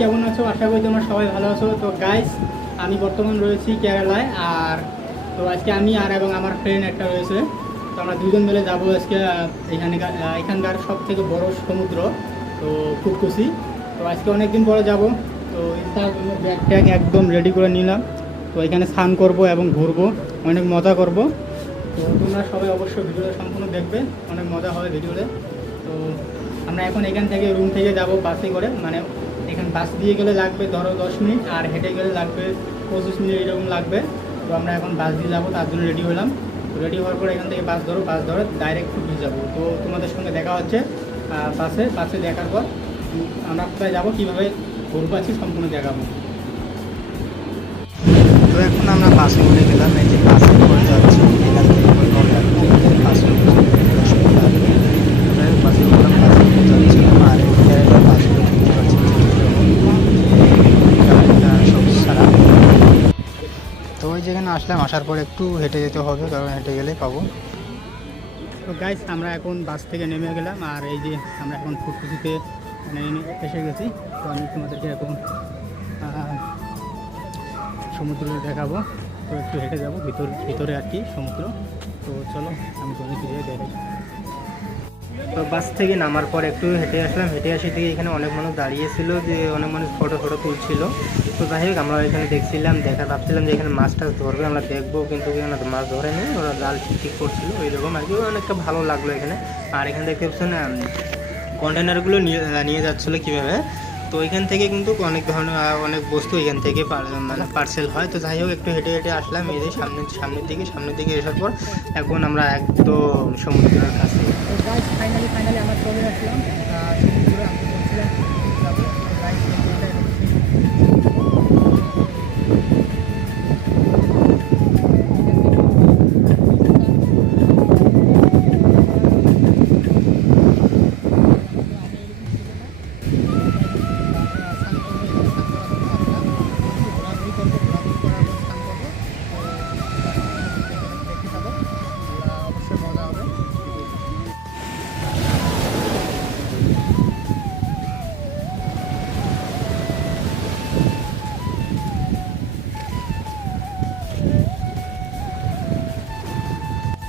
কেমন আছো? আশা করি তোমরা সবাই ভালো আছো। তো গাইস, আমি বর্তমান রয়েছি কেরালায়। আর তো আজকে আমি আর এবং আমার ফ্রেন্ড একটা রয়েছে, তো আমরা দুজন মিলে যাবো আজকে এখানকার সব থেকে বড় সমুদ্র, তো ফুটকুসি। তো আজকে অনেক দিন পরে যাব। তো তার জন্য ব্যাগ ট্যাগ একদম রেডি করে নিলাম। তো এখানে স্নান করব এবং ঘুরবো, অনেক মজা করব। তো তোমরা সবাই অবশ্যই ভিডিওটা সম্পূর্ণ দেখবে, অনেক মজা হবে ভিডিওতে। তো আমরা এখন এখান থেকে রুম থেকে যাব বাসে করে, মানে এখানে বাস দিয়ে গেলে লাগবে ধরো 10 মিনিট, আর হেঁটে গেলে লাগবে 25 মিনিট এরকম লাগবে। তো আমরা এখন বাস দিয়ে যাবো, তার জন্য রেডি হলাম। তো রেডি হওয়ার পরে এখান থেকে বাস ধরে ডাইরেক্ট ফুটবল যাবো। তো তোমাদের সঙ্গে দেখা হচ্ছে বাসে দেখার পর আমরা কোথায় যাবো, কীভাবে ঘুরবো আছি সম্পূর্ণ দেখাবো। তো এখন আমরা বাসে উঠে গেলাম, এই যে বাসে করে যাচ্ছি এখান থেকে বাসে বাসে উঠলাম, বাসে উঠে যাচ্ছিলাম। আর এই জায়গায় বাসগুলো দেখতে পাচ্ছি সব সারা। তো ওই যেখানে আসলাম, আসার পর একটু হেঁটে যেতে হবে, কারণ হেঁটে গেলেই পাবো। তো গাইস, আমরা এখন বাস থেকে নেমে গেলাম, আর এই যে আমরা এখন ফুটকুসিতে নেমে এসে গেছি। তো আমি তোমাদেরকে এখন সমুদ্র দেখাবো। তো একটু হেঁটে যাবো ভিতরে আর কি সমুদ্র। তো চলো আমি তোমাদেরকে দেখাই। তো বাস থেকে নামার পর একটু হেঁটে আসলাম, হেঁটে আসি থেকে এখানে অনেক মানুষ দাঁড়িয়েছিল, যে অনেক মানুষ ফটো তুলছিল। তো যাই হোক, আমরা এখানে দেখছিলাম, ভাবছিলাম যে এখানে মাছ টাছ ধরবে, আমরা দেখবো, কিন্তু এখানে মাছ ধরে নেই, ওরা জাল ঠিক করছিল ওইরকম আর কি। অনেকটা ভালো লাগলো এখানে। আর এখানে দেখতে পাচ্ছেন কন্টেনারগুলো নিয়ে যাচ্ছিলো কীভাবে। তো এখান থেকে কিন্তু অনেক ধরনের অনেক বস্তু এখান থেকে মানে পার্সেল হয়। তো যাই হোক, একটু হেঁটে আসলাম, এই যে সামনের দিকে আসার পর এখন আমরা একদম সমুদ্রের কাছে। তো গাইস, ফাইনালি আমরা চলে আসলাম সমুদ্রে। আমি বলছিলাম যাবো। গাইস,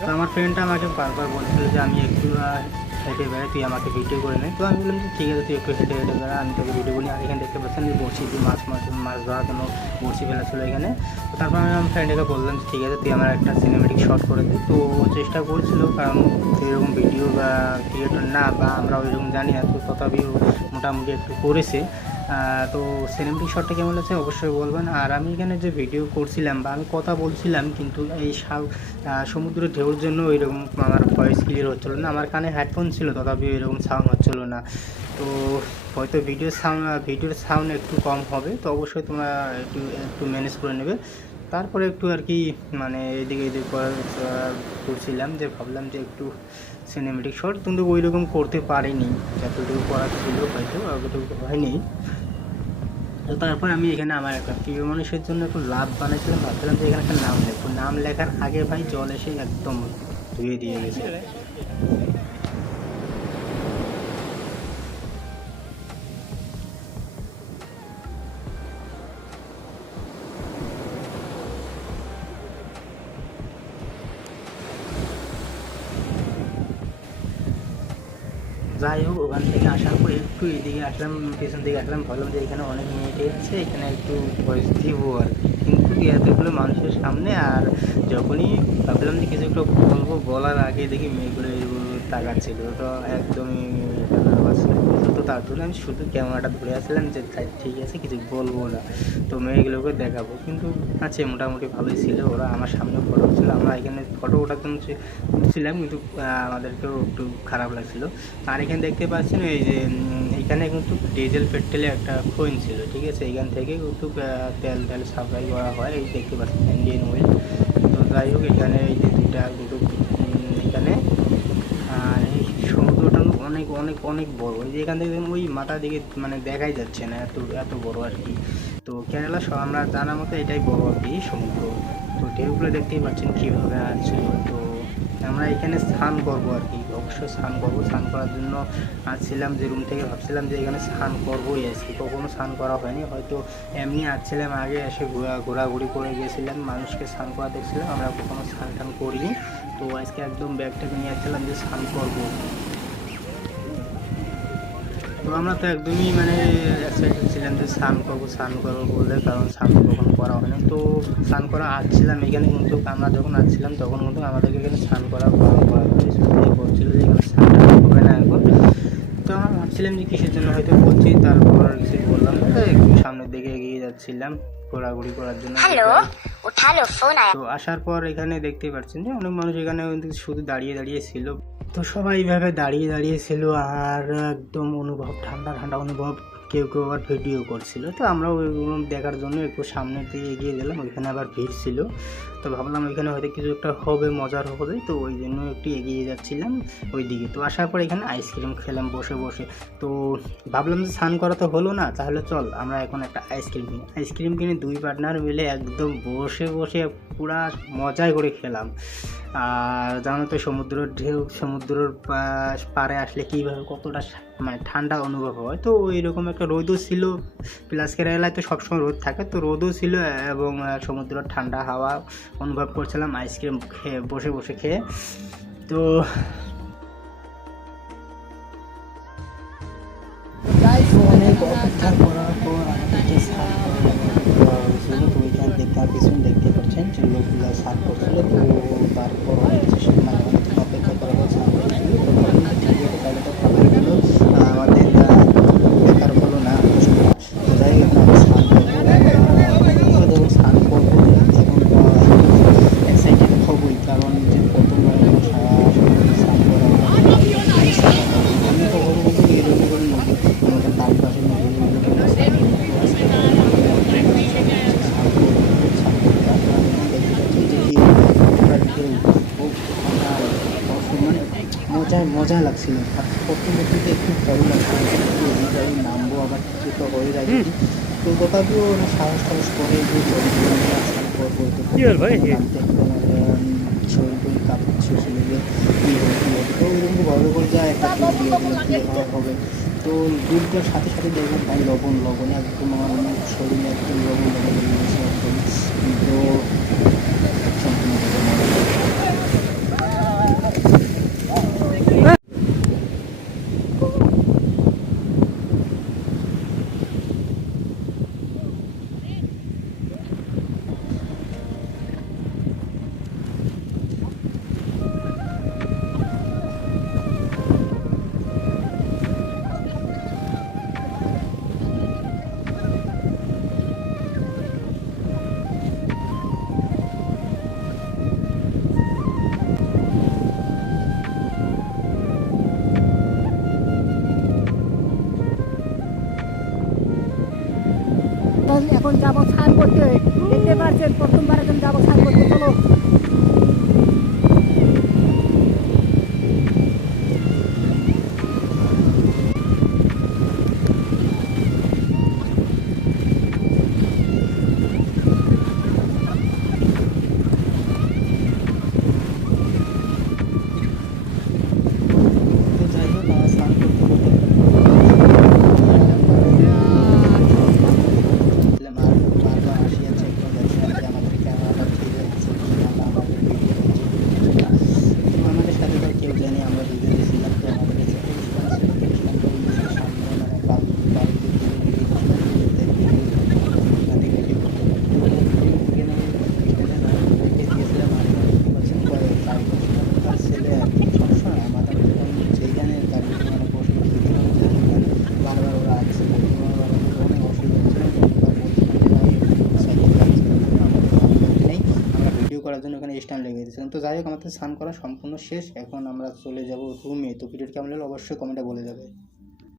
তো আমার ফ্রেন্ডটা আমাকে বারবার বলছিল যে আমি একটু হেঁটে বেড়াই, তুই আমাকে ভিডিও করে নে। তো আমি বললাম যে ঠিক আছে, তুই একটু হেঁটে বেড়া, আমি তোকে ভিডিও করি। আর এখানে দেখতে পাচ্ছেন যে বড়শি দিয়ে মাছ ধরার জন্য বড়শি ফেলা ছিল এখানে। তো তারপর আমি আমার ফ্রেন্ডকে বললাম যে ঠিক আছে, তুই আমার একটা সিনেমেটিক শট করে দে। তো ও চেষ্টা করছিল, কারণ এরকম ভিডিও বা ক্রিয়েটর না, বা আমরা ওইরকম জানি না, তো তথাপি মোটামুটি একটু করেছে। তো সিনেমেটিক শটটা কেমন লাগছে অবশ্যই বলবেন। আর আমি এখানে যে ভিডিও করছিলাম বা আমি কথা বলছিলাম, কিন্তু এই সমুদ্রের ঢেউর জন্য ওইরকম আমার ভয়েস ক্লিয়ার হচ্ছিলো না। আমার কানে হেডফোন ছিল, তথাপি ওইরকম সাউন্ড হচ্ছিলো না। তো হয়তো ভিডিওর সাউন্ড একটু কম হবে, তো অবশ্যই তোমরা একটু ম্যানেজ করে নেবে। তারপরে একটু আর কি মানে এদিকে করছিলাম, যে ভাবলাম যে একটু সিনেমেটিক শট, কিন্তু ওই রকম করতে পারিনি, যতটুকু করার ছিল হয়তো অতটুকু হয়নি। তো তারপর আমি এখানে আমার একটা প্রিয় মানুষের জন্য একটু লাভ বানাইছিলাম, ভাবছিলাম যে এখানে একটা নাম লেখবো। নাম লেখার আগে ভাই জল এসে একদম ধুয়ে দিয়ে গেছে। যাই হোক, ওখান থেকে আসার পর একটু এদিকে আসলাম, পেছন দিকে আসলাম, ভাবলাম যে এখানে অনেক মেয়েটে আছে, এখানে একটু ভয়েস দিব আর কি। কিন্তু এতগুলো মানুষের সামনে, আর যখনই ভাবলাম যে কিছু একটু বলবো, বলার আগে দেখি মেয়েগুলো এইগুলো তাকাচ্ছিল, তো একদমই নার্ভাস ছিল। তো তার জন্য আমি শুধু ক্যামেরাটা ধরে আসলাম যে ঠিক আছে, কিছু বলবো না, তো মেয়েগুলোকে দেখাবো। কিন্তু আছে মোটামুটি ভালোই ছিল, ওরা আমার সামনে ফটো ছিল, আমরা এখানে ফটো ওঠার জন্য ছিলাম, কিন্তু আমাদেরকেও একটু খারাপ লাগছিলো। আর এখানে দেখতে পাচ্ছেন এই যে এখানে কিন্তু ডিজেল পেট্রোলে একটা কয়েন ছিল, ঠিক আছে, এখান থেকে কিন্তু তেল সাপ্লাই করা হয়। এই দেখতে পাচ্ছেন ইন্ডিয়ান অয়েল। তো যাই হোক, এখানে এই যে দুইটা কিন্তু এখানে এই সমুদ্রটা অনেক অনেক অনেক বড়। এই যে এখান থেকে ওই মাথা দিকে মানে দেখাই যাচ্ছে না, এত বড় আর কি। তো কেরালা আমরা জানার মতো এটাই বড় আর কি সমুদ্র। তো ঢেউগুলো দেখতেই পাচ্ছেন কীভাবে আছে। তো আমরা এখানে স্নান করবো আর কি, অবশ্যই স্নান করবো। স্নান করার জন্য আসছিলাম যে রুম থেকে, ভাবছিলাম যে এখানে স্নান করবোই আজকে, কখনো স্নান করা হয়নি, হয়তো এমনি আসছিলাম আগে এসে ঘোরাঘুরি করে গিয়েছিলাম, মানুষকে স্নান করা দেখছিলাম, আমরা কখনো স্নান টান করিনি। তো আজকে একদম ব্যাগটাকে নিয়ে আসছিলাম যে স্নান করবো। তো আমরা তো একদমই মানে এক্সাইটেড ছিলাম যে স্নান করবো বলে, কারণ স্নান তো কখনো করা হয়নি। তো স্নান করা আসছিলাম এখানে, কিন্তু আমরা যখন আসছিলাম তখন কিন্তু আমাদেরকে এখানে স্নান করা বলছিল যে এখানে স্নান হবে না এখন। তো আমরা ভাবছিলাম যে কিসের জন্য হয়তো বলছি, তারপর আর কিছু বললাম না, তো একটু সামনের দিকে এগিয়ে যাচ্ছিলাম ঘোরাঘুরি করার জন্য। তো আসার পর এখানে দেখতেই পাচ্ছেন যে অনেক মানুষ এখানে শুধু দাঁড়িয়ে দাঁড়িয়ে ছিল। তো সবাই এইভাবে দাঁড়িয়ে দাঁড়িয়ে ছিল, আর একদম অনুভব ঠান্ডা ঠান্ডা অনুভব, কেউ কেউ আবার ভিডিও করছিল। তো আমরাও ওইগুলো দেখার জন্য একটু সামনের দিকে এগিয়ে গেলাম, ওইখানে আবার ভিড় ছিল। তো ভাবলাম ওইখানে হয়তো কিছু একটা হবে, মজার হবে, তো ওই জন্য একটু এগিয়ে যাচ্ছিলাম ওই দিকে। তো আসার পর এখানে আইসক্রিম খেলাম বসে বসে। তো ভাবলাম যে স্নান করা তো হলো না, তাহলে চল আমরা এখন একটা আইসক্রিম কিনে দুই পার্টনার মিলে একদম বসে বসে পুরা মজাই করে খেলাম। আর জানো তো সমুদ্রের ঢেউ, সমুদ্রের পাড়ে আসলে কীভাবে কতটা মানে ঠান্ডা অনুভব হয়। তো এইরকম একটা রোদও ছিল, প্লাস কেরালায় তো সবসময় রোদ থাকে, তো রোদও ছিল এবং সমুদ্রের ঠান্ডা হাওয়া অনুভব করছিলাম আইসক্রিম খেয়ে বসে বসে খেয়ে। তো অনেক অপেক্ষা করার পর আমাদেরকে স্নান করা হয়েছিল। তো ওইখানে দেখতে পাচ্ছেন যে লোকগুলো স্নান করছিল। তো তারপর অনেক কিছু মানে অনেকক্ষণ অপেক্ষা করার পর স্নান করেছিল। তো ভাবলাম যে ঠিক আছে, তাহলে তো খাবারগুলো আমাদের দেখার হলো না। তো যাই হোক আমি স্নান করবো, যখন স্নান করবো এখন এক্সাইটেড হবই, কারণ যে প্রথমবার যখন স্নান করা আমি তো হবো বলতে এরকম করে নদী, আমাদের তার পাশে মজা লাগছিল। প্রথম প্রথমে একটু ভয় লাগছিল, নামবো আবার কিছু তো হয়ে যায় যদি। তো তথাপিও সাহস করে যে শরীর টরীর কাঁপছে, শরীরে কী হবে। তো ওইরকম ভালো করে যায় একটা হবে। তো দুধটার সাথে সাথে দেখবেন ভাই লবণ একদম আমার শরীরে একদম লবণ লেগে গেছে একদম। তো এখন যাবো স্নান করতে, দেখতে পাচ্ছেন প্রথমবার এখন যাবো স্নান করতে, চলো। করার জন্য এখানে স্ট্যান্ড লেগে দিয়েছিলাম। তো যাই হোক আমাদের স্নান করা সম্পূর্ণ শেষ, এখন আমরা চলে যাব রুমে। তো ভিডিওটি কেমন লাগলো অবশ্যই কমেন্টে বলে যাবে।